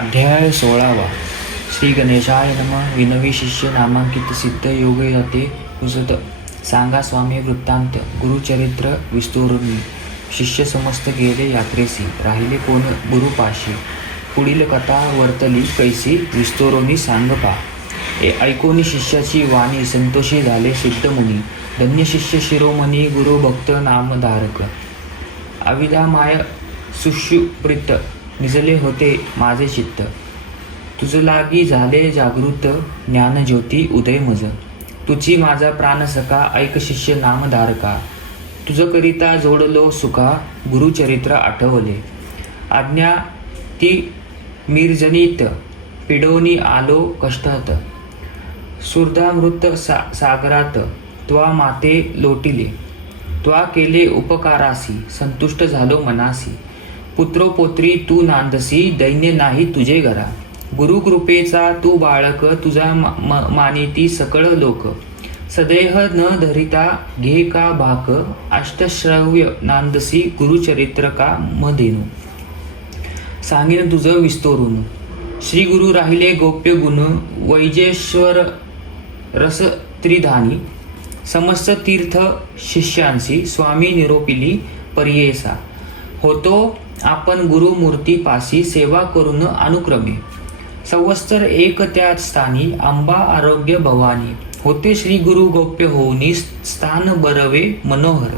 अध्याय 16 श्री गणेशाय नमः. विनवी शिष्य नामांकित सिद्ध योग यते पुसत. सांगा स्वामी वृत्तांत गुरुचरित्र विस्तोरुनी. शिष्य समस्त गेले यात्रेसी, राहिले कोण गुरुपाशी. पुढील कथा वर्तली कैसी, विस्तोरुनी सांग पा. ऐकोनी शिष्याची वाणी, संतोषी झाले सिद्धमुनी. धन्य शिष्य शिरोमणी, गुरुभक्त नामधारक. अविदा माय सुषुप्रित, निजले होते माझे चित्त. तुझ लागी झाले जागृत, ज्ञानज्योती उदय मज. तुझी माझा प्राण सखा, ऐक शिष्य नामधारका. तुझ करिता जोडलो सुखा, गुरुचरित्र आठवले. आज्ञा ती मिरजनीत, पिडवनी आलो कष्टात. सुरधामृत सागरात, त्वा माते लोटिले. त्वा केले उपकारासी, संतुष्ट झालो मनासी. पुत्रोपोत्री तू नांदसी, दैन्य नाही तुझे घरा. गुरुकृपेचा तू बाळक, तुझा मानिती सकळ लोक. सदेह न धरिता घे का भाक, अष्टश्रव्य नांदसी गुरुचरित्र का मधेनु. सांगेन तुझ विस्तोरून. श्री गुरु राहिले गोप्य गुण, वैजेश्वर रस त्रिधानी. समस्त तीर्थ शिष्यांसी, स्वामी निरोपिली पर्येसा. होतो आपण गुरुमूर्ती पासी, सेवा करून अनुक्रमे. संवत्सर एक त्याच स्थानी, अंबा आरोग्य भवानी. होते श्री गुरु गोप्य होऊनी, स्थान बरवे मनोहर.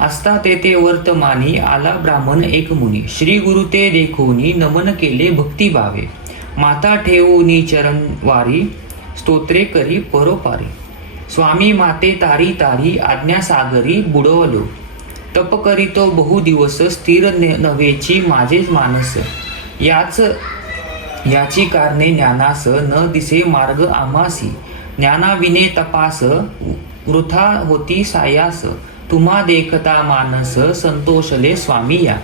असता तेथे वर्तमानी, आला ब्राह्मण एक मुनी. श्री गुरु ते देखोनी, नमन केले भक्तिभावे. माता ठेवूनी चरणवारी, स्तोत्रे करी परोपारी. स्वामी माते तारी तारी, आज्ञा सागरी बुडवलो. तप करीतो बहु दिवस, स्थिर नव्हेची माझेच मानस. याची कारणे ज्ञानास, न दिसे मार्ग आम्हासी. ज्ञानाविने तपास, वृथा होती सायास. तुम्हा देखता मानस, संतोषले स्वामी या.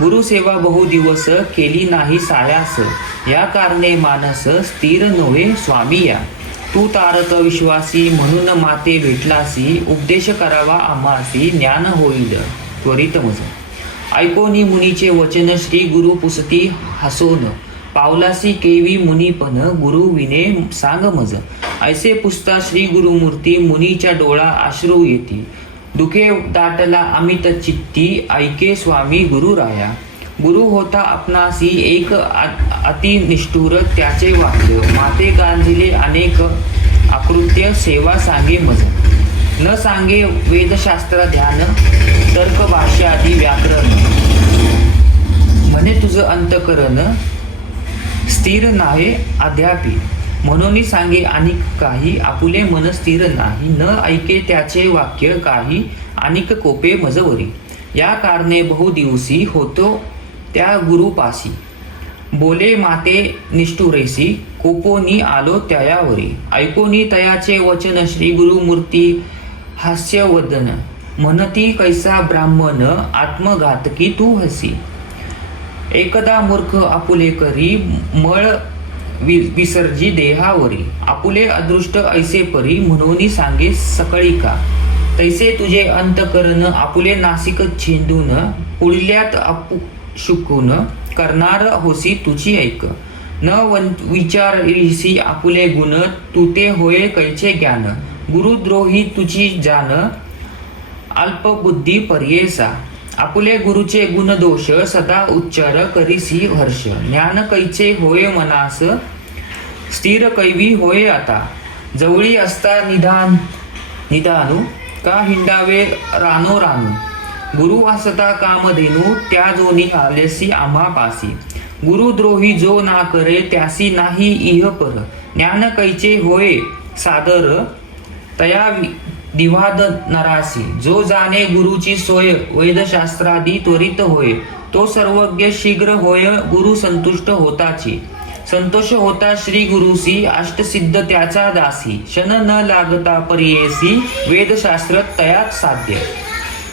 गुरुसेवा बहु दिवस, केली नाही सायास. या कारणे मानस, स्थिर नव्हे स्वामी या. तू तारक विश्वासी, म्हणून माते भेटलासी. उपदेश करावा आम्हासी, ज्ञान होईल त्वरित मज. ऐकोनी मुनीचे वचन, श्री गुरु पुसती हसोन. पावलासी केवी मुनीपण, गुरु विने सांग मज. ऐसे पुसता श्री गुरुमूर्ती, मुनीच्या डोळा अश्रू येती. दुखे दाटला अमित चित्ती, ऐके स्वामी गुरु राया. गुरु होता आपणासी, एक अति निष्ठुर त्याचे वाक्य. माते गांजिले अनेक आकृत्य, सेवा सांगे मज. न सांगे वेदशास्त्र ध्यान, तर्क भाष्यादी व्याकरण. म्हणे तुझ अंतकरण, स्थिर नाही अद्यापि. म्हणून सांगे अनिक काही, आपुले मन स्थिर नाही. न ऐके त्याचे वाक्य काही, अनिक कोपे मजवरी. या कारणे बहु दिवसी, होतो त्या गुरुपासी. बोले माते निष्ठुरेसी, कोपोनी आलो तयावरी. ऐकोनी तयाचे वचन, श्री गुरुमूर्ती हास्यवदन. म्हणती कैसा ब्राह्मण, आत्मघातकी तू हसी. एकदा मूर्ख आपुले करी, मळ विसर्जी देहावरी. आपुले अदृष्ट ऐसे परी, म्हणून सांगे सकळी का. तैसे तुझे अंतकरण, आपुले नासिक छेंदून. पुढल्यात शुकून, करणार होसी तुझी ऐक. न विचारिसी आपुले गुण, तू ते होय कैचे ज्ञान. गुरुद्रोही तुझी जाण, अल्पबुद्धी पर्येसा. आपुले गुरुचे गुणदोष, सदा उच्चार करीसी हर्ष. ज्ञान कैचे होय मनास, स्थिर कैवी होय आता. जवळी असता निधानू, का हिंडावे रानो रानू. गुरु असता कामधेनू, त्या जोनी आलेसी आम्हा पासी. गुरुद्रोही जो ना करे, त्यासी नाही इह पर. ज्ञान कैचे होय सादर, तया दिवाद नरासी. जो जाणे गुरुची सोय, वेदशास्त्रादी त्वरित होय. तो सर्वज्ञ शीघ्र होय, गुरु संतुष्ट होताची. संतोष होता श्री गुरुसी, अष्टसिद्ध त्याचा दासी. क्षण न लागता पर्येसी, वेदशास्त्र तयात साध्य.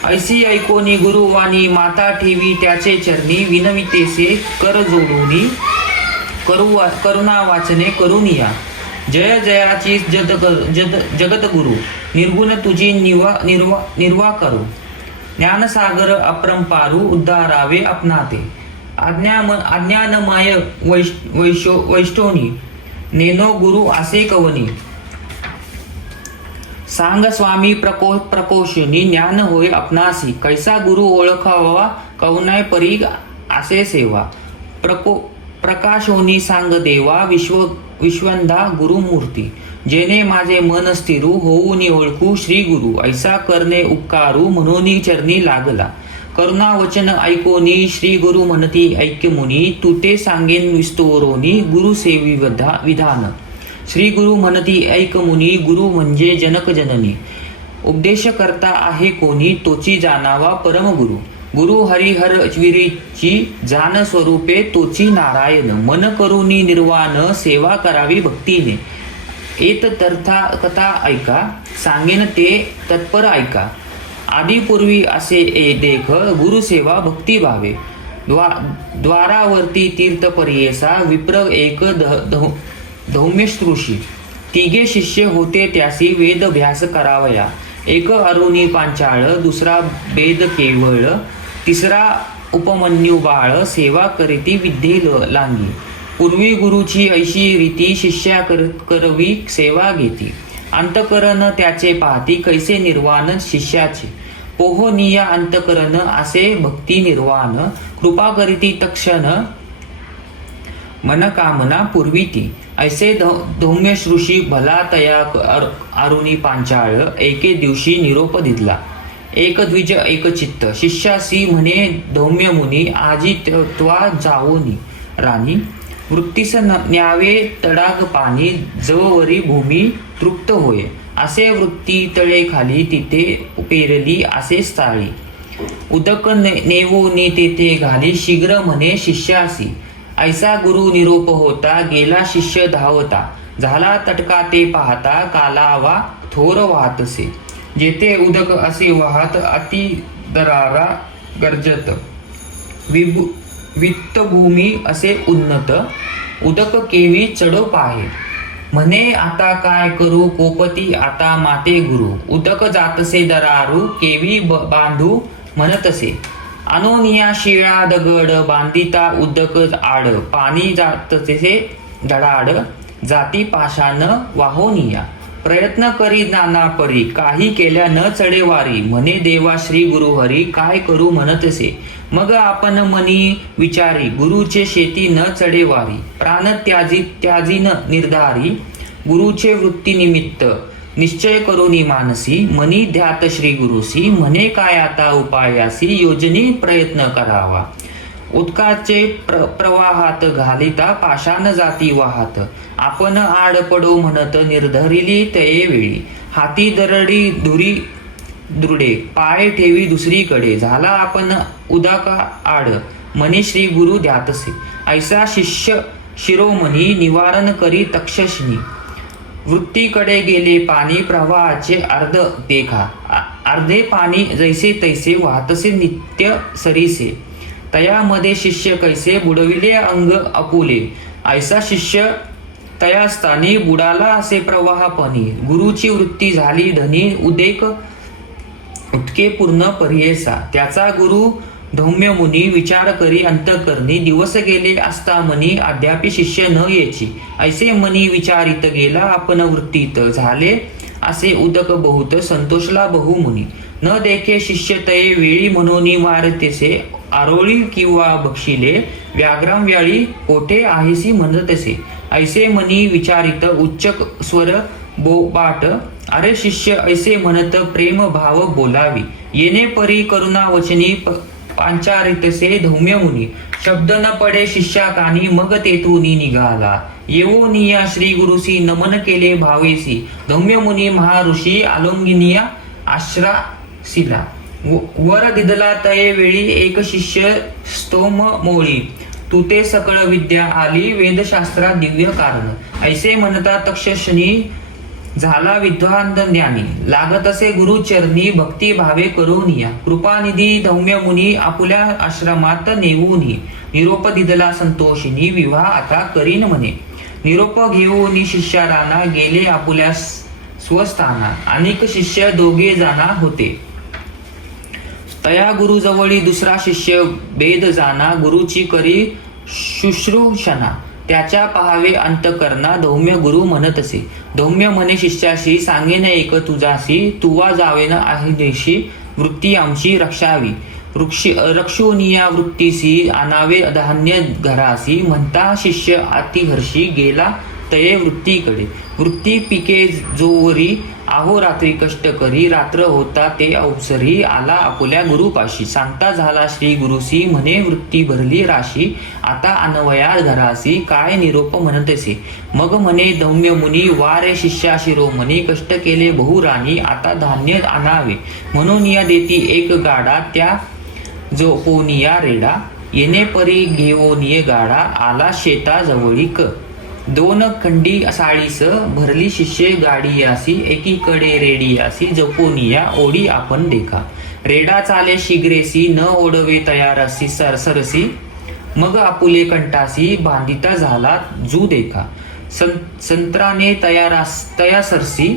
ऐसी ऐकोनी गुरुवाणी, माता ठेवी त्याचे चरणी. विनवितेसे कर जोडूनी, करुणा वाचने करुनिया. जय जयाची जगत गुरु, निर्गुण तुझी निर्वा करू. ज्ञानसागर अपरंपारू, उद्धारावे अपनाते. अज्ञानमय वैष्णोनी नेनो गुरु असे कवनी. सांग स्वामी प्रकोशिनी ज्ञान होय आपणासी. कैसा गुरु ओळखावा कवनाय परी असे सेवा. प्रकाशोनी सांग देवा विश्वंदा गुरुमूर्ती. जेने माझे मन स्थिरू होऊनी ओळखू श्री गुरु. ऐसा करणे उपकारू म्हणून चरणी लागला. करुणा वचन ऐकोनी श्री गुरु म्हणती ऐक्य मुनी. तुटे सांगेन विस्तोरोनी गुरु सेवी विधान. श्री गुरु म्हणती ऐक मुनी. गुरु म्हणजे जनक जननी. उपदेश करता आहे कोणी तोची जाणावा परम गुरु. गुरु हरिहर विरीची जान स्वरूपे तोची नारायण. मन करुनी निर्वाण सेवा करावी भक्तीने. एत तर्था कथा ऐका सांगेन ते तत्पर ऐका. आदिपूर्वी असे देख गुरुसेवा भक्ती भावे. द्वारावरती तीर्थ परियेसा विप्र एक धौम्यश्रुषी. तिघे शिष्य होते त्यासी वेदभ्यास करावया. एक अरुणी पांचाळ, दुसरा वेद केवळ, तिसरा उपमन्यू बाळ. सेवा करीती विद्ये लांगी. पूर्वी गुरुची ऐशी रीती शिष्या करवी सेवा घेती. अंतकरण त्याचे पाहती कैसे निर्वाण शिष्याचे. पोहोनिया अंतकरण असे भक्ती निर्वाण. कृपा करीती तक्षण मनकामना पूर्वीती. ऐसे धौम्यश्रुषी भला तया अरुणी पांचाळ. एके दिवशी निरोप दिला एक द्विज एक चित्त. शिष्यासी म्हणे धौम्य मुनी आजी त्वा जावोनी राणी. वृत्तीस न्यावे तडाग पाणी जववरी भूमी तृप्त होय. असे वृत्ती तळे खाली तिथे पेरली असे स्थाळी. उदक नेवोनी तेथे घाली शीघ्र म्हणे शिष्यासी. ऐसा गुरु निरोप होता गेला शिष्य धावता. झाला तटका ते पाहता कालावा थोर वाहतसे. जेथे उदक असे वाहत अति दरारा गर्जत. वित्तभूमी असे उन्नत. उदक केवी चढो पाहे. म्हणे आता काय करू कोपती आता माते गुरु. उदक जातसे दरारू केवी बांधू म्हणतसे. अनोनिया शिळा दगड बांधिता उदक आड. पाणी जातसे धडाड जाती पाशान वाहोनिया. प्रयत्न करी नाना परी काही केल्या न चढेवारी. म्हणे देवा श्री गुरु हरी काय करू म्हणतसे. मग आपण मनी विचारी गुरुचे शेती न चढेवारी. प्राण त्याजी न निर्धारी गुरुचे वृत्ती निमित्त. निश्चय करुनी मानसी मनी ध्यात श्री गुरुसी. म्हणे काय आता उपायासी योजनी प्रयत्न करावा. उदकाचे प्रवाहात घालिता पाषाण जाती वाहात. आपण आड पडो म्हणत निर्धरिली तये वेळी. हाती दरडी धुरी दृढे पाय ठेवी दुसरीकडे. झाला आपण उदाका आड म्हणे श्री गुरु ध्यातसे. ऐसा शिष्य शिरोमणी निवारण करी तक्षशिनी. वृत्तीकडे गेले पाणी प्रवाहाचे अर्ध देखा. अर्धे पाणी जैसे तैसे वाहतसे नित्य सरीसे. तयामध्ये शिष्य कैसे बुडविले अंग अपुले. ऐसा शिष्य तया स्थानी बुडाला असे प्रवाहापणी. गुरुची वृत्ती झाली धनी उदेक उठके पूर्ण परियेसा. त्याचा गुरु धौम्य मुनी विचार करी अंतकरणी. दिवस गेले असता मनी अद्यापि शिष्य न येची. ऐसे मनी विचारित गेला आपण वृत्तीत. झाले असे उदक बहुत संतोषला बहुमुनी. न देखे शिष्य तये वेळी म्हणून मारतेसे. आरोळी किंवा बक्षिले व्याघ्राम व्याळी कोठे आहेसी म्हणतसे. ऐसे मनी विचारित उच्च स्वर बोबाट. अरे शिष्य ऐसे म्हणत प्रेम भाव बोलावी. येणे परी करुणा वचनी पांचारितसे धौम्य मुनी. शब्द न पडे शिष्या कानी मग तेथूनी निघाला. येवो निया श्री गुरुसी नमन केले भावेसी. धौम्य मुनी महाऋषी आलोंगिनिया आश्रासिला. वर दिदला तये वेळी एक शिष्य स्तोम मोळी. तुते सकळ विद्या आली वेदशास्त्रा दिव्य कारण. ऐसे म्हणता तक्षशिनी झाला विद्वान ज्ञानी. लागत असे गुरुचरणी भक्ती भावे करूनिया. कृपानिधी धौम्य मुनी आपुल्या आश्रमात नेऊनी. निरोप दिदला संतोषिनी विवाह आता करीन म्हणे. निरोप घेऊनी शिष्याराना गेले आपुल्या स्वस्थाना. अनेक शिष्य दोघे जाना होते. तया गुरुजवळी दुसरा शिष्य भेद जाना, गुरुची करी शुश्रूषणा. त्याच्या पहावे अंतकरणा, धौम्य गुरु म्हणत असे. धौम्य म्हणे शिष्याशी, सांगेन एक तुझाशी, तुवा जावेन आहिदेशी, वृत्ती आमची रक्षावी. रक्षोनिया वृत्तीसी, आणावे धान्य घरासी. म्हणता शिष्य अतिहर्षी, गेला तये वृत्तीकडे. वृत्ती पिके जोवरी, अहोरात्री कष्ट करी. रात्र होता ते अवसरी, आला आपुल्या गुरुपाशी. सांगता झाला श्री गुरुसी, म्हणे वृत्ती भरली राशी. आता अन्वया घरासी, काय निरोप म्हणतसे. मग म्हणे धौम्य मुनी, वारे शिष्या शिरोमणी. कष्ट केले बहुराणी, आता धान्य आणावे. म्हणून या देती एक गाडा, त्या जो पोनिया रेडा. येणे परी घेवोनिये गाडा, आला शेता जवळीक. दोन खंडी साळीस, भरली शिष्ये गाडीयासी. एकीकडे रेडियासी, जपोनिया ओढी आपण देखा. रेडा चाले शीघ्रेसी, न ओढवे तयारसी सरसी. मग आपुले कंटासी, बांधिता झाला जू देखा. संत्राने तयासरसी,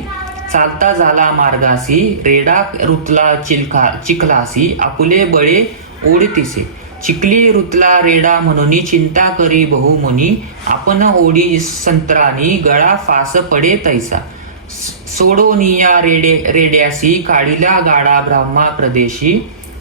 चालता झाला मार्गासी. रेडा रुतला चिखलासी, आपुले बळे ओढतीसे. चिखली रुतला रेडा म्हणून, चिंता करी बहुमुनी. आपण ओढी संत्रानी, गळा फास पडे तैसा. सोडोनिया रेड्यासी, काढिला गाडा ब्राह्मा प्रदेशी.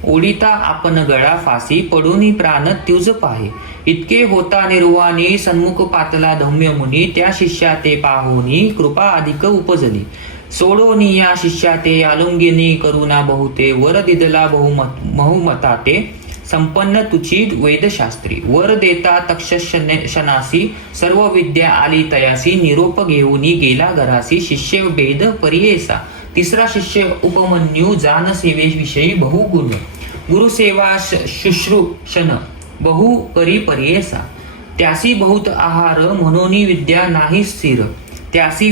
ओढिता आपण गळा फासी, पडूनी प्राण त्युज पाहे. इतके होता निर्वाणी, सन्मुख पातला धौम्य मुनी. त्या शिष्या ते पाहोनी, कृपा अधिक उपजली. सोडोनिया शिष्या ते, आलुंगिनी करुणा बहुते. वर दिदला बहुमता ते, संपन्न तुची वेदशास्त्री. वर देता तक्षशनासी, सर्व विद्या आली तयासी. निरोप घेऊनी गेला घरासी, शिष्य भेद परियेसा. तिसरा शिष्य उपमन्यू, जान सेवेविषयी बहुगुण. गुरुसेवा शुश्रूषण, बहु करी परियेसा. त्यासी बहुत आहार, म्हणून विद्या नाही स्थिर. त्यासी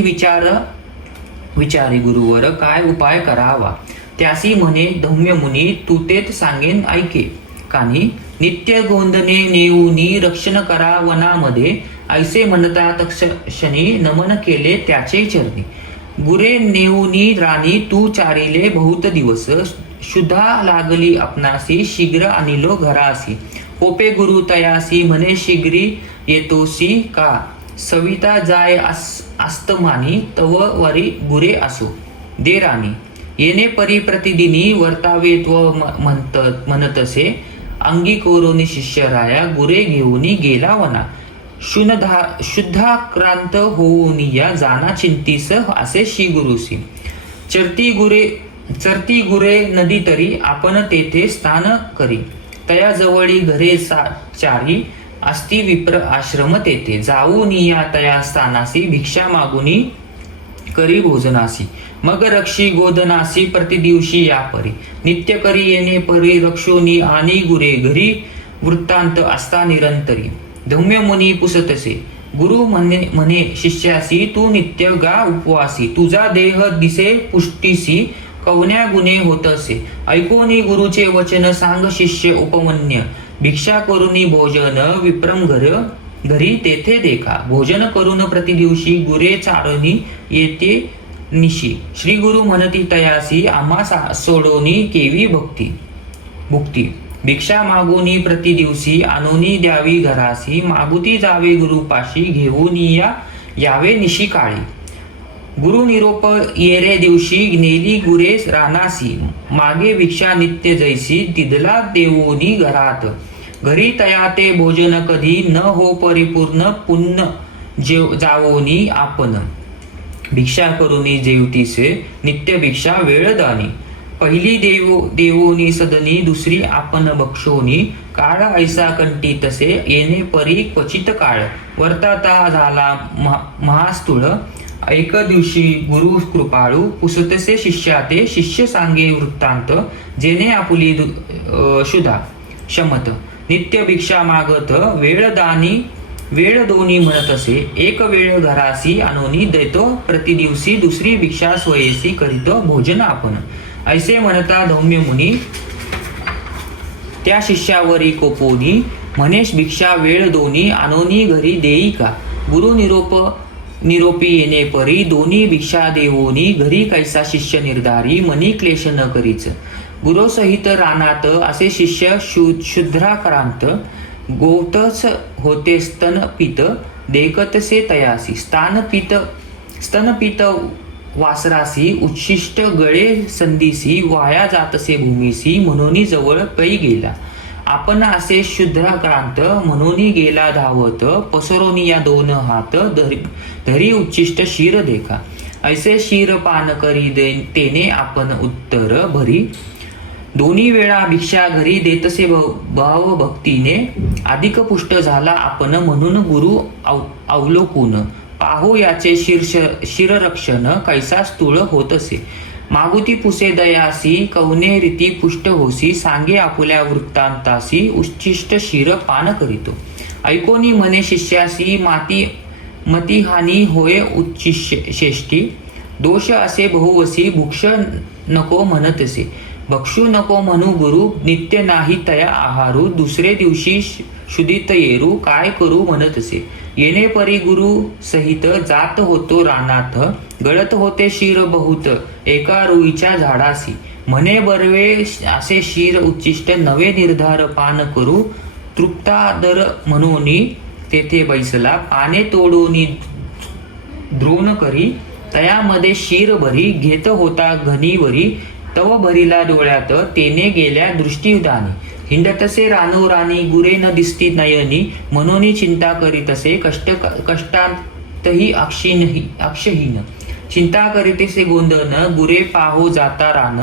विचारी गुरुवर, काय उपाय करावा. त्यासी म्हणे धौम्य मुनी, तू तेच सांगेन ऐके. कानी नित्य गोंदने नेऊनी, रक्षण करा वनामध्ये. ऐसे म्हणता तक्षशनी, नमन केले त्याचे चरणी. गुरे नेऊनी राणी, तू चारिले बहुत दिवस. शुद्धा लागली आपणासी, शीघ्र आणिलो घरासी. कोपे गुरु तयासी, म्हणे शीघ्री येतोसी का. सविता जाय आस्तमानी, तव वरी गुरे असो दे राणी. येणे परी प्रतिदिनी, वर्तावे त्व म्हणतसे. अंगी कोरोनी शिष्य राया, गुरे घेऊनी गेला वना. शुद्धाक्रांत होऊनिया, जाना चिंतीस असे श्री गुरुसी. चरती गुरे नदी तरी, आपण तेथे स्थान करी. तया जवळी घरे चारी, अस्ति विप्र आश्रम तेथे. जाऊनिया तया स्थानासी, भिक्षा मागुनी करी भोजनासी. मग रक्षी गोदनासी, प्रतिदिवशी या परी. नित्य करी येणे परी, रक्षोनी आणि गुरे घरी. वृत्तांत असता निरंतरी. धौम्य मुनी पुसतसे. गुरु म्हणे शिष्यासी, तू नित्य गा उपवासी. तुझा देह दिसे पुष्टीसी, कवन्या गुणे होतसे. ऐकोनी गुरुचे वचन, सांग शिष्य उपमन्य. भिक्षा करुनी भोजन, विप्रम घरी तेथे देखा. भोजन करून प्रतिदिवशी, गुरे चारणी येते निशी. श्री गुरु म्हणती तयासी, आम्हा सोडोनी केवी भुक्ती. भिक्षा मागोनी प्रतिदिवशी, आणोनी द्यावी घरासी. मागुती जावे गुरुपाशी, घेऊनी यावे निशी काळी. गुरु निरोप येरे दिवशी, नेली गुरे रानासी. मागे भिक्षा नित्य जैसी, तिदला देवोनी घरात. घरी तया ते भोजन कधी, न हो परिपूर्ण पुण्य जावोनी आपण. भिक्षा करुनी जेवतीसे, नित्य भिक्षा वेळदानी. पहिली देवोनी सदनी, दुसरी आपण बक्षोनी. काळ ऐसा कंठी तसे, येणे परी क्वचित काळ. वर्ताता झाला महास्थूळ, ऐक दिवशी गुरु कृपाळू. पुसतसे शिष्या ते, शिष्य सांगे वृत्तांत. जेणे आपुली शुद्धा शमत. नित्य भिक्षा मागत, वेळ दोन्ही म्हणत असे. एक वेळ घरासी आणोनी देतो प्रतिदिवशी, दुसरी भिक्षा स्वयेसी करीतो भोजन आपण. ऐसे म्हणता धौम्य मुनी, त्या शिष्यावरी कोपोनी. म्हणेश भिक्षा वेळ दोन्ही, आणोनी घरी देई का. गुरु निरोपी येणे परी, दोन्ही भिक्षा देवोनी घरी. कैसा शिष्य निर्धारी, मनी क्लेश न करीच. गुरुसहित रानात असे शिष्य शुद्राक्रांत गोवतच होते स्तनपित देखतसे तयासी स्तनपित वासरासी उच्छिष्ट गळे संधीसी वाया जातसे भूमीसी म्हणून जवळ पै गेला. आपण असे शुद्राक्रांत म्हणून गेला धावत पसरोनी या दोन हात धरी उच्छिष्ट शिर देखा. ऐसे शिर पान करी तेने आपण उत्तर भरी दोन्ही वेळा भिक्षा घरी देतसे भाव भक्तीने अधिक पुष्ट झाला आपण म्हणून गुरु अवलोकून पाहू याचे शिररक्षण कैसा स्थूळ होतसे. मागुती पुसे दयासी कवने रीती पुष्ट होसी सांगे आपुल्या वृत्तांतासी उच्छिष्ट शिर पान करीतो. ऐकोनी म्हणे शिष्यासी मतिहानी होय उच्छिष्टी दोष असे बहुवसी भुक्ष नको म्हणतसे. भक्षू नको म्हणू गुरु नित्य नाही तया आहारू दुसरे दिवशी शुदित येरू काय करू म्हणतसे. येणे परी गुरु सहित जात होतो रानात गळत होते शिर बहुत एका रुईच्या झाडासी म्हणे बरवे असे शिर उच्चिष्ट नवे निर्धार पान करू तृप्तादर म्हणून तेथे बैसला पाने तोडून द्रोण करी तयामध्ये शिर भरी घेत होता घनीवरी तव भरीला डोळ्यात तेने गेल्या दृष्टीदानी हिंडतसे रानोरानी गुरे न दिसती नयनी म्हणून चिंता करीतसे कष्टांतही अक्षहीन चिंता करीतसे गोंधन गुरे पाहो जाता रान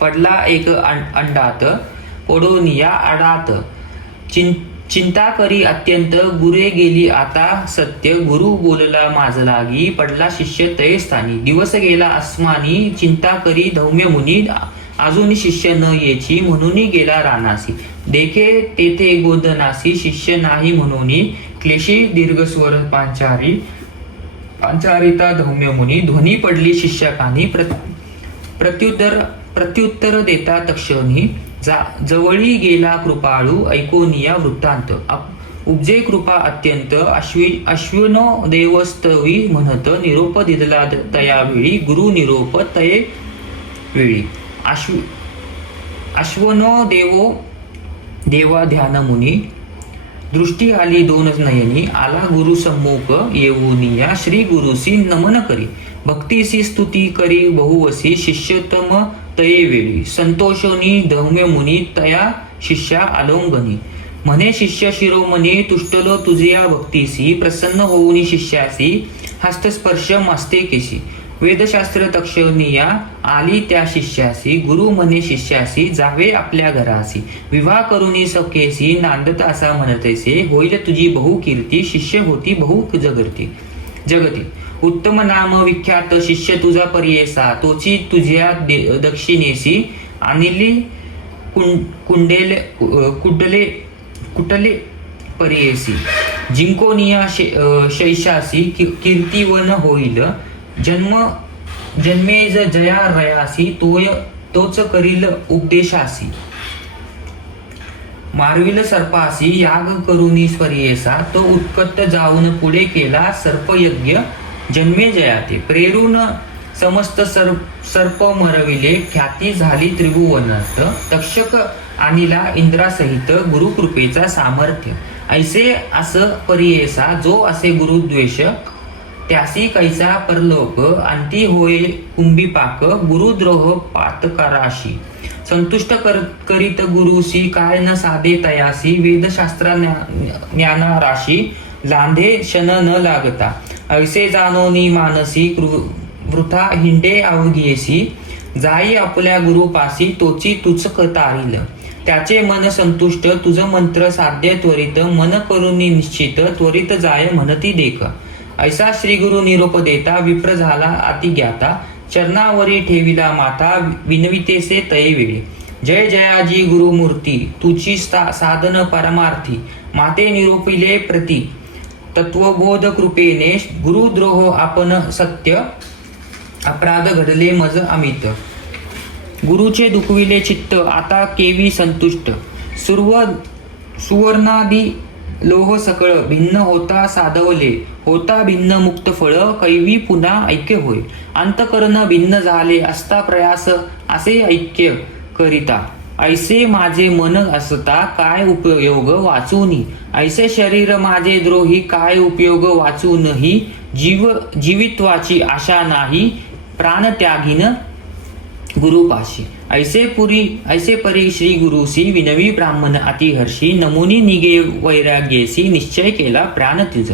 पडला एक अंडात पडोनिया आडात चिंता करी अत्यंत गुरे गेली आता सत्य गुरु बोलला माझ लागी पडला शिष्य तय स्थानी. दिवस गेला अस्मानी चिंता करी धौम्य मुनी अजून शिष्य न येची म्हणून गेला रानासी देखे तेथे गोंधनासी शिष्य नाही म्हणून क्लेशी दीर्घस्वर पांचारिता धौम्य मुनी ध्वनी पडली शिष्यकानी प्रत्युत्तर देता तक्षणी जवळी गेला कृपाळू ऐकोनिया वृत्तांत उपजे कृपा अत्यंत अश्विनो देवस्तवी म्हणत निरोप दिला तयावेळी गुरु निरोप तये वेळी अश्वनो देवा ध्यान मुनी दृष्टी आली दोन नयनी आला गुरु सम्मुख येऊनिया श्री गुरुसी नमन करी भक्तीसी स्तुती करी बहुवसी शिष्यतम तये वेळी संतोषोनी धौम्य मुनी तया शिष्या आलोंगनी म्हणे शिष्य शिरोमणी तुष्टलो तुझिया भक्तीसी प्रसन्न होऊनी शिष्यासी हस्तस्पर्श मस्तेकेशी वेदशास्त्र तक्षणिया आली त्या शिष्यासी गुरु म्हणे शिष्यासी जावे आपल्या घरासी विवाह करुनी सखेसी नांदत असा म्हणतैसे होईल तुझी बहु कीर्ती शिष्य होती बहु जगती उत्तम नाम विख्यात शिष्य तुझा पर्येसा तोची तुझ्या दक्षिणेसी आणली कुटले पर्येसी जिंकोनिया शैशासी कीर्तिवन होईल जन्मेज जया रयासी तोच करील उपदेशासी मारविल सर्पासी याग करुनी स्वर्येसा तो उत्कट जाऊन पुढे केला सर्पयज्ञ जन्मे जयाते प्रेरून समस्त सर्प मरविले ख्याती झाली त्रिभुवनात तक्षक आणिला इंद्रासहित गुरुकृपेचा सामर्थ्य ऐसे अस परियेसा जो असे गुरुद्वेष त्यासी कैसा परलोक अंती होय कुंभीपाक गुरुद्रोह पातकाराशी संतुष्ट करीत गुरुसी काय न साधे तयासी वेदशास्त्र ज्ञाना राशी लांधे शन न लागता ऐसे जानोनी मानसी वृथा हिंडे अवघेसी जाई आपल्या गुरुपासी तोची तुचक तारील त्याचे मन संतुष्ट तुझ मंत्र साध्य त्वरित मन करुनी निश्चित त्वरित जाय म्हणती देख ऐसा श्री गुरु निरोप देता विप्र झाला अति ज्ञाता चरणावरी ठेविला माता विनवितेसे तये वेळी जय जयाजी गुरुमूर्ती तुझी साधन परमार्थी माते निरोपिले प्रती तत्वबोध कृपेने गुरुद्रोह आपण सत्य अपराध घडले मज अमित गुरुचे दुखविले चित्त आता केवी संतुष्ट सुवर्णादी लोह सकळ भिन्न होता साधवले होता भिन्न मुक्त फळ कैवी पुन्हा ऐक्य होय अंतकरण भिन्न झाले असता प्रयास असे ऐक्य करिता ऐसे माझे मन असता काय उपयोग वाचूनी ऐसे शरीर माझे द्रोही काय उपयोग वाचूनही जीवित्वाची आशा नाही प्राणत्यागीन गुरुपाशी ऐसे परी श्री गुरुसी विनवी ब्राह्मण अतिहर्षी नमुनी निगे वैराग्येसी निश्चय केला प्राण तुझ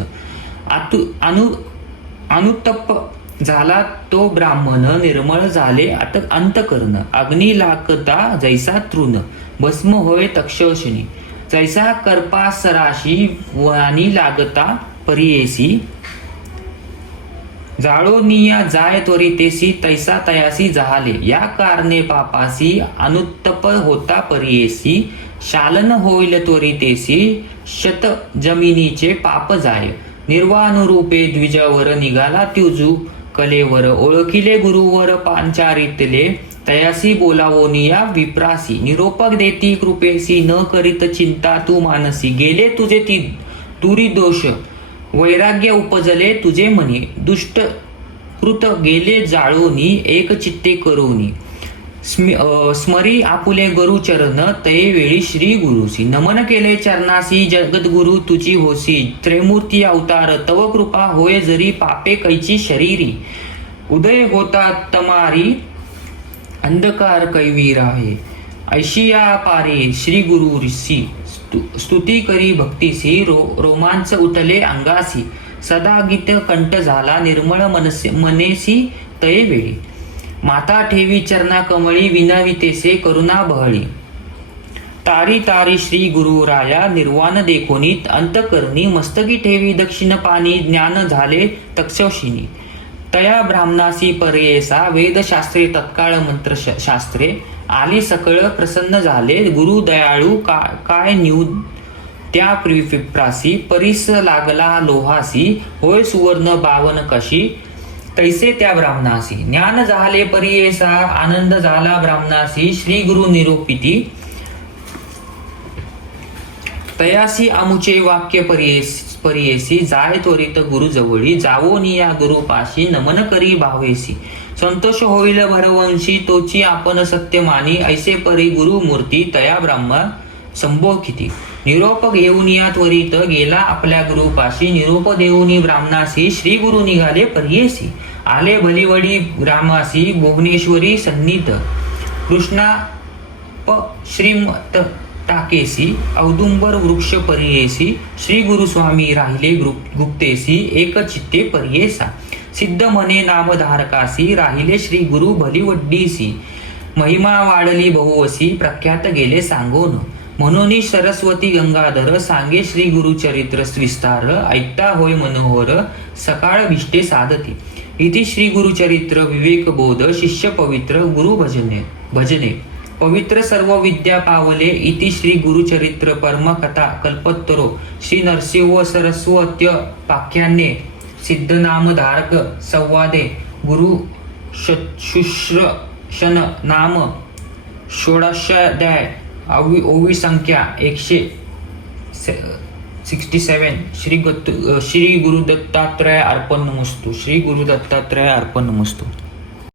अनुतप्प झाला तो ब्राह्मण निर्मळ झाले अंतकरण अग्नी लागता जैसा तृण भस्म होय तक्षशिनी जैसा कर्पासराशी वाणी लागता परियेसी जाळोनिया जाय त्वरितेसी तैसा तयासी जहाले या कारणे पापासी अनुत्तप होता परियेसी शालन होईल त्वरितेसी शत जमिनीचे पाप जाय निर्वानुरूपे द्विजावर निघाला त्युजू कलेवर ओळखिले गुरुवर पांचारितले तयासी बोलावोनिया विप्रासी निरोपक देती कृपेसी न करीत चिंता तू मानसी गेले तुझे ती दुरी दोष वैराग्य उपजले तुझे मनी दुष्ट कृत गेले जाळोनी एक चित्ते करोनी स्मरी आपुले गुरुचरण तये वेळी श्री गुरुसी नमन केले चरणासी जगद्गुरु तुझी होसी त्रिमूर्ती अवतार तव कृपा होय जरी पापे कैची शरीरी उदय होता तमारी अंधकार कैवी राहे ऐशिया पारे श्री गुरु ऋषी स्तुती करी भक्तीसी रोमांच उठले अंगासी सदा गीत कंठ झाला निर्मळ मनेसी तये वेळी माता ठेवी चरणा कमळी विनवितेसे करुणा बहळी तारी तारी श्री गुरुराया निर्वाण देखोनीत अंतकरणी मस्तकी ठेवी दक्षिण पाणी ज्ञान झाले तक्षशिनी तया ब्राह्मणासी पर्येसा वेदशास्त्रे तत्काळ मंत्र शास्त्रे आली सकळ प्रसन्न झाले गुरु दयाळू काय न्यू त्या विप्रासी परिस लागला लोहासी होय सुवर्ण बावन कशी तैसे त्या ब्राह्मणासी ज्ञान झाले परियेसा आनंद झाला ब्राह्मणासी श्री गुरु निरूपिती तयासी आमुचे वाक्य परियेसी जाय त्वरित गुरु जवळी जावोनी या गुरुपाशी नमन करी भावेसी संतोष होईल भरवंशी तोची आपण सत्य मानी ऐसे परी गुरु मूर्ती तया ब्राह्मण संबोधिती निरोप घेऊन या त्वरित गेला आपल्या गुरुपाशी निरोप देऊनी ब्राह्मणासी श्री गुरु निघाले परियेसी आले भलिवडी ग्रामासी भुवनेश्वरी सन्निध कृष्णा श्रीमत टाकेसी औदुंबर वृक्ष परियेसी श्री गुरुस्वामी राहिले गुप्तेसी एक चित्ते परियेसा सिद्ध मने नामधारकासी राहिले श्री गुरु भलिवड्डीसी महिमा वाढली बहुवसी प्रख्यात गेले सांगोन म्हणून सरस्वती गंगाधर सांगे श्री गुरुचरित्र विस्तार ऐकता होय मनोहर सकाळ विष्टे साधती इति श्री गुरुचरित्र विवेक बोध शिष्य पवित्र गुरु भजने पवित्र सर्व विद्या पावले इति श्री गुरुचरित्र परम कथा कल्पत्तरो श्री नरसिंह सरस्वत्य पाख्याने सिद्ध नामधारक संवादे गुरु शुश्रषण नाम षोडशाध्याय ओवी संख्या 167 श्री गुरु दत्तात्रय अर्पण नमस्तु श्री गुरु दत्तात्रय अर्पण नमस्तु।